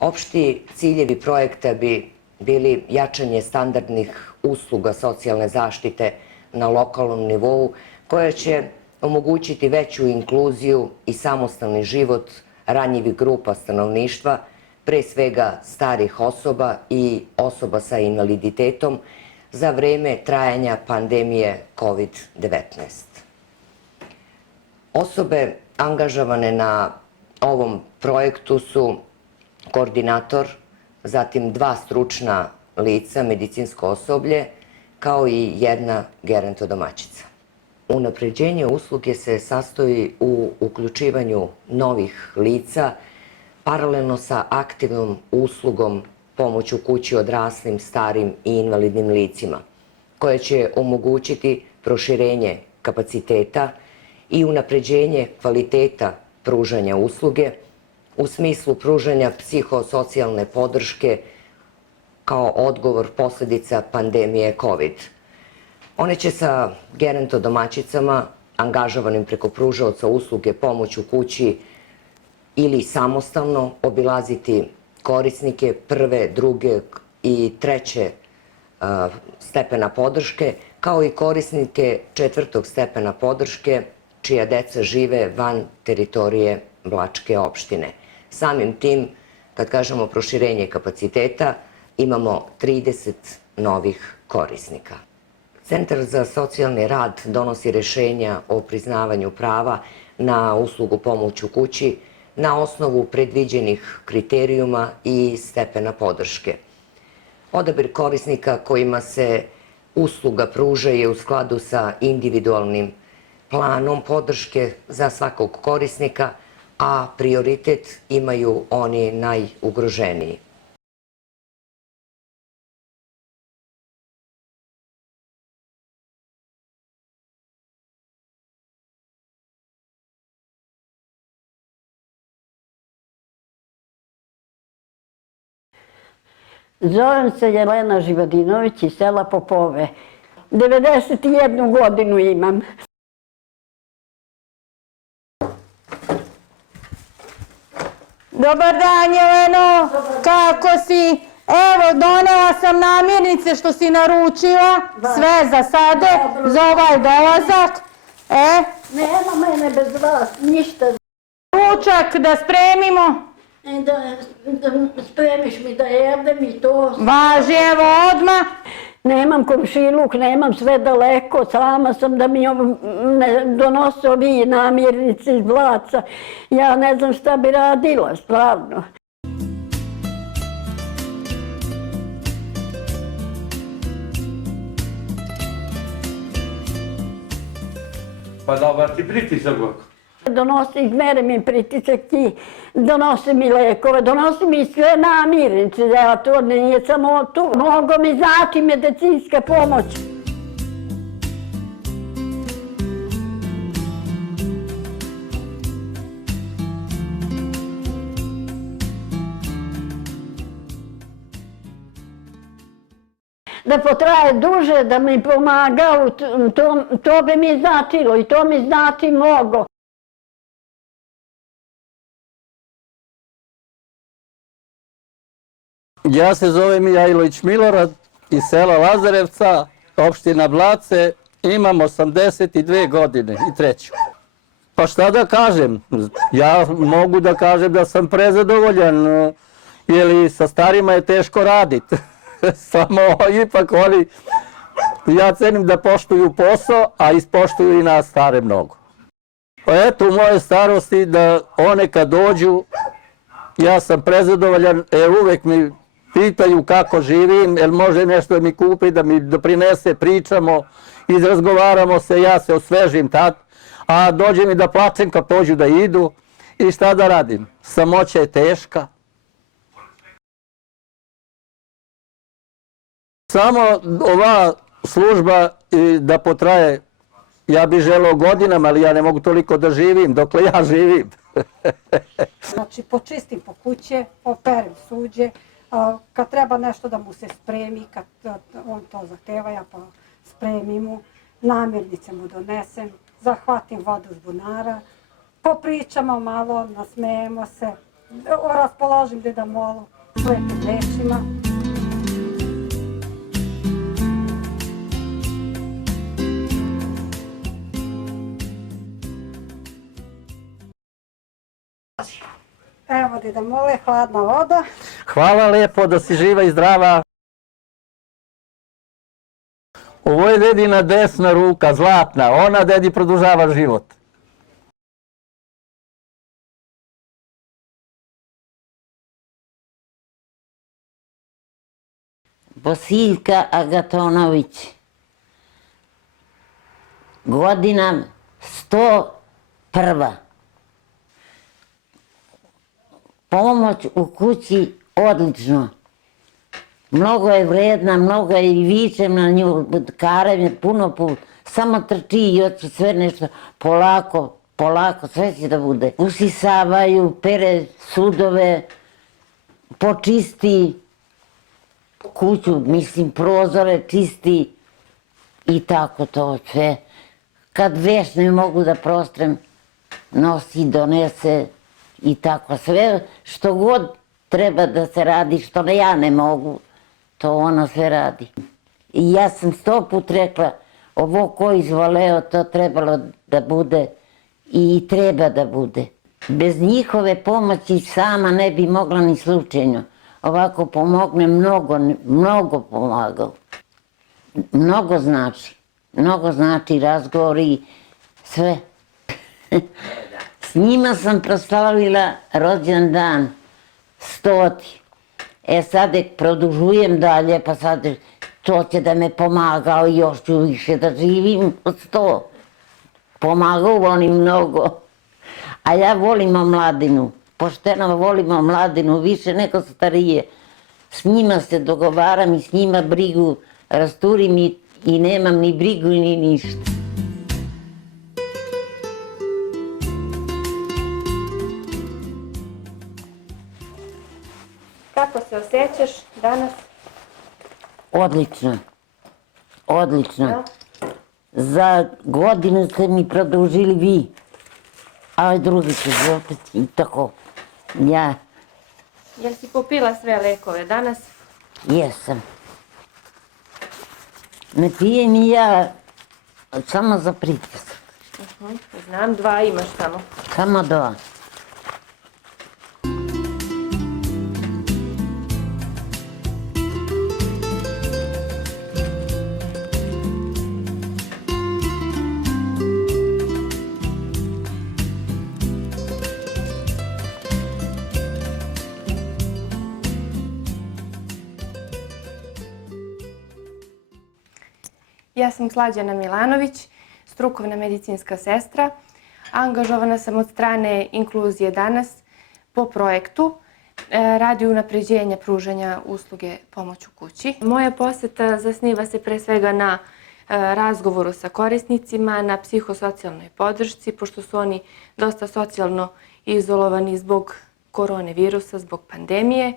Opšti ciljevi projekta bi bili jačanje standardnih usluga socijalne zaštite na lokalnom nivou, koja će omogućiti veću inkluziju i samostalni život ranjivih grupa stanovništva, pre svega starih osoba i osoba sa invaliditetom, za vreme trajanja pandemije COVID-19. Osobe angažovane na ovom projektu su koordinator, zatim 2 stručna lica, medicinsko osoblje, kao i 1 gerontodomaćica. Unapređenje usluge se sastoji u uključivanju novih lica, paralelno sa aktivnom uslugom pomoć u kući odraslim, starim i invalidnim licima, koja će omogućiti proširenje kapaciteta i unapređenje kvaliteta pružanja usluge u smislu pružanja psihosocijalne podrške kao odgovor posledica pandemije COVID. One će sa gerontodomaćicama, angažovanim preko pružaoca usluge pomoć u kući ili samostalno obilaziti korisnike 1., 2. i 3. stepena podrške, kao i korisnike 4. stepena podrške čija deca žive van teritorije Blačke opštine. Samim tim, kad kažemo proširenje kapaciteta, imamo 30 novih korisnika. Centar za socijalni rad donosi rešenja o priznavanju prava na uslugu pomoć u kući na osnovu predviđenih kriterijuma i stepena podrške. Odabir korisnika kojima se usluga pruža je u skladu sa individualnim planom podrške za svakog korisnika, a prioritet imaju oni najugroženiji. Zovem se Jelena Živadinović iz sela Popove. 91 godinu imam. Dobar dan, Jeleno, kako si? Evo, donela sam namirnice što si naručila, sve za sade, za ovaj dolazak. Nema mene bez vas, ništa. Ručak da spremimo. Da spremiš mi da jedem i to. Važi, evo, odmah. Nemam komšiluk, nemam sve daleko, sama sam da mi donose ovi namirnice iz Blaca. Ja ne znam šta bi radila, stvarno. Pa dobar ti pritisak. Izmere mi pritisak i donosi mi lekove, donosi mi sve namirnice, ja to nije samo tu. Mogu mi znati medicinska pomoć. Da potraje duže, da mi pomaga, to bi mi značilo i to mi znati mogo. Ja se zovem Mijailović Milorad iz sela Lazarevca, opština Blace, imam 82 godine i treću. Pa šta da kažem, ja mogu da kažem da sam prezadovoljan, jer sa starima je teško raditi. Samo ipak oni, ja cenim da poštuju posao, a ispoštuju i nas stare mnogo. Pa eto, u moje starosti da one kad dođu, ja sam prezadovoljan, uvek mi pitaju kako živim, jel može nešto da mi kupi, da mi doprinese, pričamo, izrazgovaramo se, ja se osvežim tad, a dođe mi da plačem kad pođu da idu i šta da radim? Samoća je teška. Samo ova služba da potraje, ja bih želeo godinama, ali ja ne mogu toliko da živim dokle ja živim. Znači, počistim po kuće, operem suđe, kad treba nešto da mu se spremi, kad on to zahteva, ja pa spremim mu, namirnice mu donesem, zahvatim vodu s bunara, popričamo malo, nasmejemo se, raspoložim Deda Molu s lepim rečima. Evo Deda Mole, hladna voda. Hvala lijepo da si živa i zdrava. Ovo je dedina desna ruka, zlatna, ona dedi produžava život. Bosiljka Agatonović, godina 101. Pomoć u kući odlično. Mnogo je vredna, mnogo je i vičem na nju, karem je puno put. Samo trči i oči sve nešto polako, polako, sve će da bude. Usisavaju, pere sudove, počisti kuću, mislim prozore čisti i tako to sve. Kad veš ne mogu da prostrem, nosi, donese i tako sve. Što god treba da se radi, što ja ne mogu, to ona sve radi. I ja sam 100 put rekla, ovo ko izvoleo, to trebalo da bude i treba da bude. Bez njihove pomoći sama ne bi mogla ni slučajno. Ovako pomogne mnogo pomagao. Mnogo znači razgovori, sve. S njima sam proslavila rođendan 100. Sad produžujem dalje, pa sad to će da me pomagao i još ću više da živim od 100. Pomagao oni mnogo. A ja volim omladinu. Pošteno volimo omladinu više nego starije. S njima se dogovaram i s njima brigu rasturim i nemam ni brigu ni ništa. Kako se osjećaš danas? Odlično. Odlično. Za godinu ste mi produžili vi. A drugi će opet i tako. Ja. Jel si popila sve lekove danas? Jesam. Ne pijem i ja samo za pritisak. Znam, 2 imaš samo. Samo 2. Ja sam Slađana Milanović, strukovna medicinska sestra. Angažovana sam od strane Inkluzije danas po projektu radi unapređenja pružanja usluge pomoć u kući. Moja poseta zasniva se pre svega na razgovoru sa korisnicima, na psihosocijalnoj podršci, pošto su oni dosta socijalno izolovani zbog koronavirusa, zbog pandemije.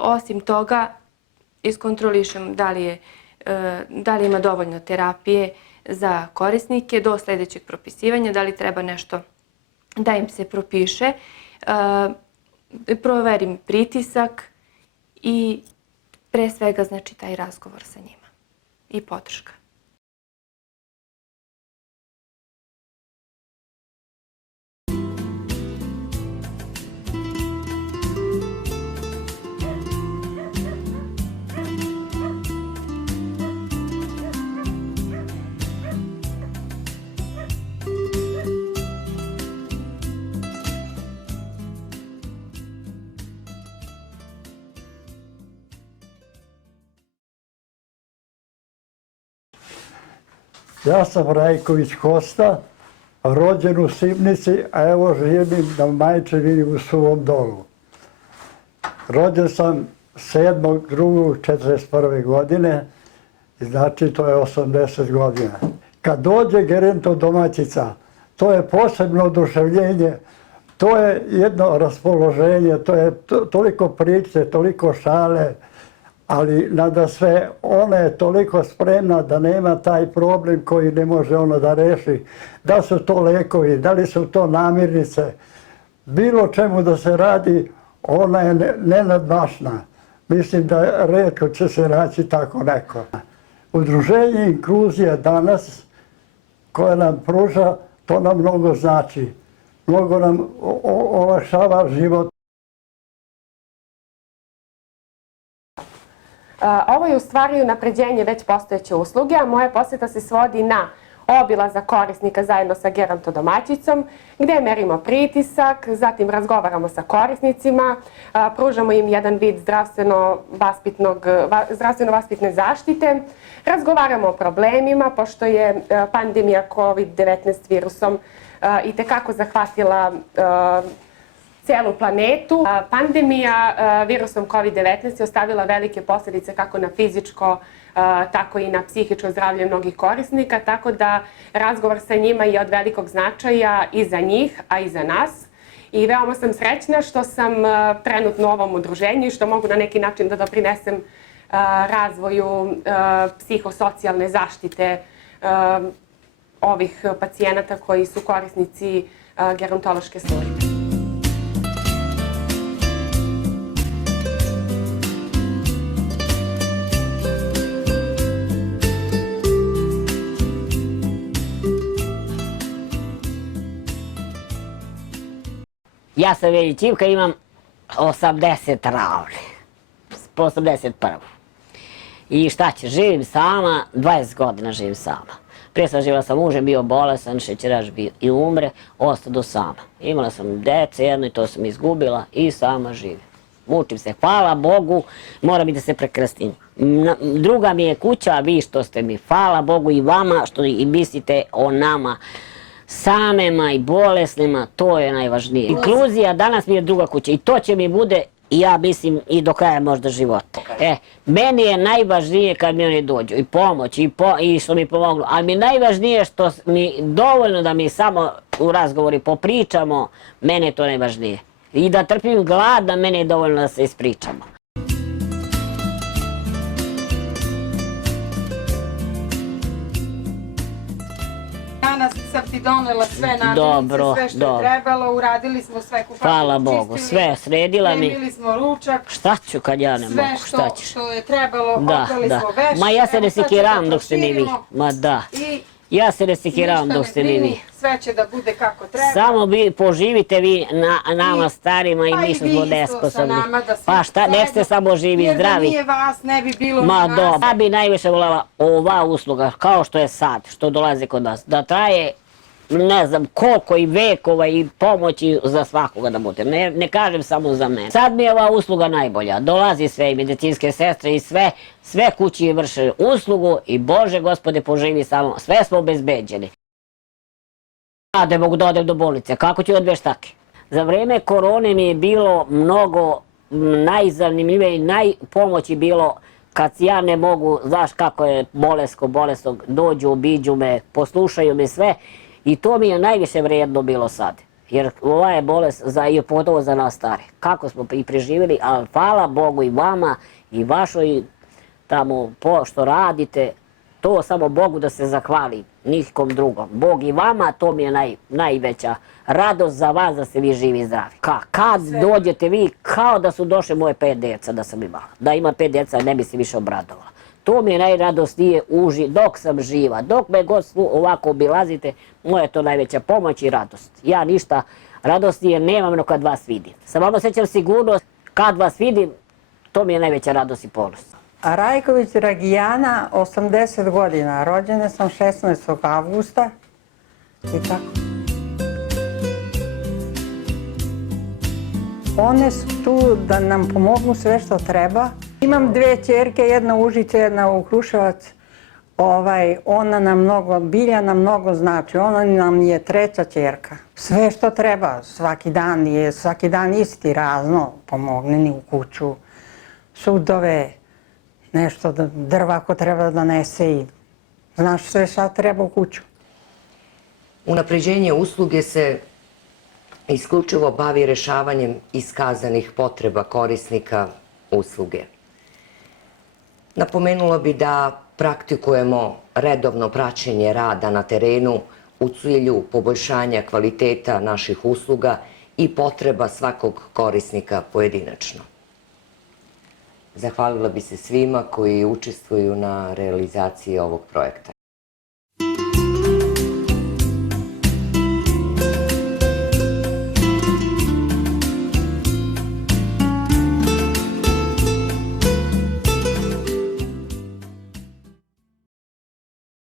Osim toga, iskontrolišem da li ima dovoljno terapije za korisnike do sljedećeg propisivanja, da li treba nešto da im se propiše. Proverim pritisak i pre svega znači taj razgovor sa njima i podrška. Ja sam Rajković Kosta, rođen u Sibnici, a evo živim na Majčevini u Suvom Dolu. Rođen sam 7.2.1941. godine, znači to je 80 godina. Kad dođe gerontodomaćica, to je posebno oduševljenje, to je jedno raspoloženje, to je toliko priče, toliko šale, ali nada sve ona je toliko spremna da nema taj problem koji ne može ona da reši. Da su to lekovi, da li su to namirnice, bilo čemu da se radi, ona je nenadmašna. Mislim da retko će se naći tako neko. Udruženje Inkluzija danas, koje nam pruža, to nam mnogo znači. Mnogo nam olakšava život. Ovo je u stvari unapređenje već postojeće usluge, a moja posjeta se svodi na obilazak korisnika zajedno sa gerontodomaćicom, gdje merimo pritisak, zatim razgovaramo sa korisnicima, pružamo im jedan vid zdravstveno-vaspitne zaštite, razgovaramo o problemima, pošto je pandemija COVID-19 virusom itekako zahvatila celu planetu. Pandemija virusom COVID-19 je ostavila velike posljedice kako na fizičko, tako i na psihičko zdravlje mnogih korisnika, tako da razgovor sa njima je od velikog značaja i za njih, a i za nas. I veoma sam srećna što sam trenutno u ovom udruženju i što mogu na neki način da doprinesem razvoju psihosocijalne zaštite ovih pacijenata koji su korisnici gerontološke službe. Ja sam Velićivka, imam 80 ravni, po 81. I šta će, živim sama, 20 godina živim sama. Prije sam živjela sa mužem, bio bolesan, šećeraš bio i umre, ostao sama. Imala sam dece jedno i to sam izgubila i sama živim. Mučim se, hvala Bogu, moram i da se prekrstim. Druga mi je kuća, a vi što ste mi, hvala Bogu i vama što i mislite o nama. Samima i bolesnima, to je najvažnije. Inkluzija danas mi je druga kuća i to će mi bude, ja mislim, i do kraja možda života. Meni je najvažnije kad mi oni dođu i pomoć i što mi pomognu, ali mi je najvažnije što mi dovoljno da mi samo u razgovori popričamo, mene je to najvažnije. I da trpim glad, mene je dovoljno da se ispričamo. Danas sam ti donela sve namirnice, sve što je trebalo, uradili smo sve kupačku, hvala Bogu, sve sredila mi. Spremili smo ručak. Šta ću kad ja ne mogu, šta ćeš? Sve što je trebalo, oprali smo veš. Ma ja se ne sekiram dok ste ni vi. Ma da. Ja se ne sekiram dok ste ni vi. Sve će da bude kako treba. Samo vi poživite vi nama starima i mi smo nesposobni. Pa šta, nek ste samo živi i zdravi. Jer da nije vas, ne bi bilo ni nas. Ma dobro. Ja bi najviše voljela ova usluga, kao što je sad, što dolaze kod nas, da traje ne znam koliko i vekova i pomoći za svakoga da bude. Ne kažem samo za mene. Sad mi je ova usluga najbolja. Dolazi sve i medicinske sestre i sve kući vrše uslugu i Bože Gospode poživi samo. Sve smo obezbeđeni. Ja ne mogu da odem do bolnice. Kako ću odveš taki? Za vreme korone mi je bilo mnogo najzanimljivije i najpomoći bilo kad ja ne mogu, znaš kako je bolesnog, dođu, obiđu me, poslušaju me sve. I to mi je najviše vrijedno bilo sad. Jer ova je bolest i pogotovo za nas stare. Kako smo i preživjeli, ali hvala Bogu i vama i vašoj tamo što radite. To samo Bogu da se zahvali, nikom drugom. Bog i vama, to mi je najveća radost za vas da ste vi živi i zdravi. Kad dođete vi, kao da su došle moje 5 djeca da sam imala. Da ima 5 djeca ne bi se više obradovala. To mi je najradosnije dok sam živa. Dok me god ovako obilazite, moja je to najveća pomoć i radost. Ja ništa radosnije nemam no kad vas vidim. Sam vam osjećam sigurnost, kad vas vidim, to mi je najveća radost i ponos. Rajković Ragijana, 80 godina. Rođena sam 16. avgusta i tako. One su tu da nam pomognu sve što treba. Imam 2 ćerke, jedna u Užice, jedna u Kruševac. Ona nam mnogo, Bilja nam mnogo znači, ona nam je 3. ćerka. Sve što treba, svaki dan isti razno, pomogne ni u kuću, sudove, nešto drva ako treba da donese i znaš sve šta treba u kuću. Unapređenje usluge se isključivo bavi rešavanjem iskazanih potreba korisnika usluge. Napomenula bi da praktikujemo redovno praćenje rada na terenu u cilju poboljšanja kvaliteta naših usluga i potreba svakog korisnika pojedinačno. Zahvalila bi se svima koji učestvuju na realizaciji ovog projekta.